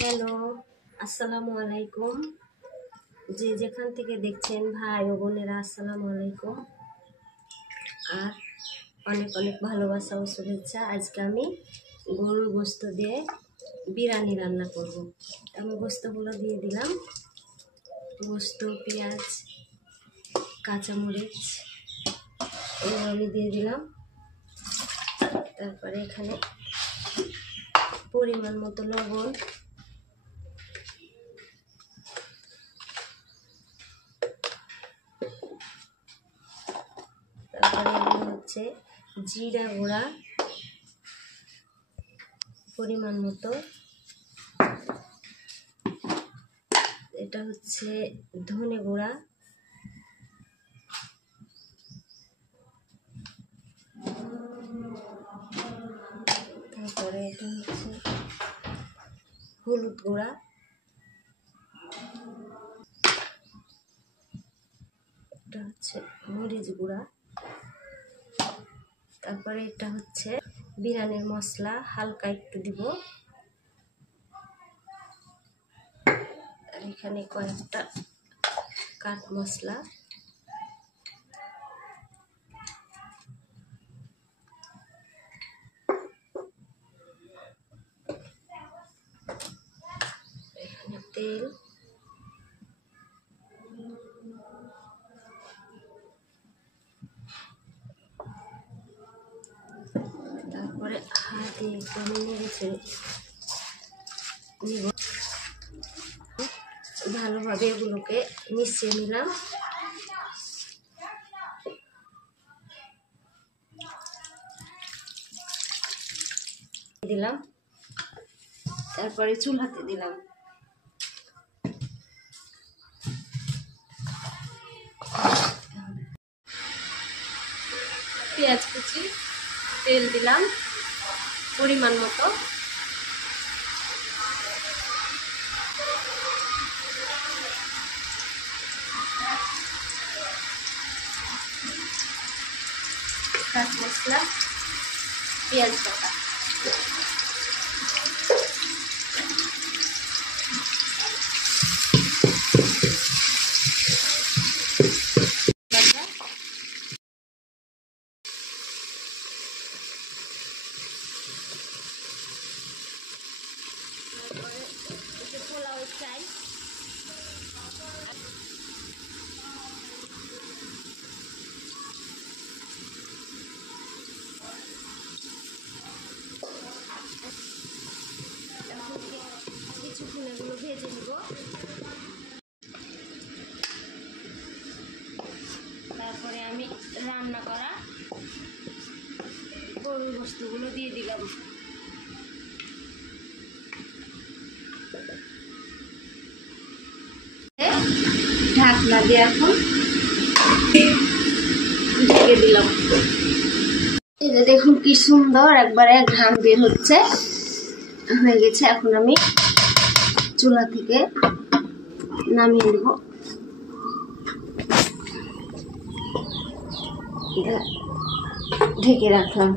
Hello, আসসালামু আলাইকুম। যে যেখান থেকে দেখছেন ভাই ও বোনেরা, আসসালামু আলাইকুম। আর অনেক অনেক ভালোবাসা ও শুভেচ্ছা। আজকে আমি গরুর গোস্ত দিয়ে বিরিয়ানি রান্না করব। আমি গোস্তগুলো দিয়ে দিলাম, গোস্ত, পেঁয়াজ, কাঁচামরিচ এগুলো আমি দিয়ে দিলাম। তারপরে এখানে পরিমাণ মতো লবণ, তারপরে এগুলো হচ্ছে জিরা গুঁড়া পরিমাণ মতো, এটা হচ্ছে ধনে গুঁড়া, তারপরে এটা হচ্ছে হলুদ গুঁড়া, এটা হচ্ছে মরিচ গুঁড়া, তারপরে এটা হচ্ছে বিরিয়ানির মশলা হালকা একটু দিব। আর এখানে কয়েকটা কাঠ মশলা, এখানে তেল, তারপরে হাতে একটু নেড়ে নিব, ভালোভাবে এগুলোকে মিশিয়ে নিলাম। দিলাম, তারপরে চুলাতে দিলাম। পেঁয়াজ কুচি, তেল দিলাম পরিমাণ মতো, কাঠ মশলা, পেঁয়াজ বাটা, তারপরে পোলাও চাই, কিছুক্ষণ এগুলো ভেজে নিব। তারপরে আমি রান্না করা গরুর গোস্তগুলো দিয়ে দিলাম। ঢাকনা দিয়ে এখন ঢেকে দিলাম। এটা দেখুন কি সুন্দর একবারে ঘাম বের হচ্ছে, হয়ে গেছে। এখন আমি চুলা থেকে নামিয়ে নেব। ঢেকে রাখলাম।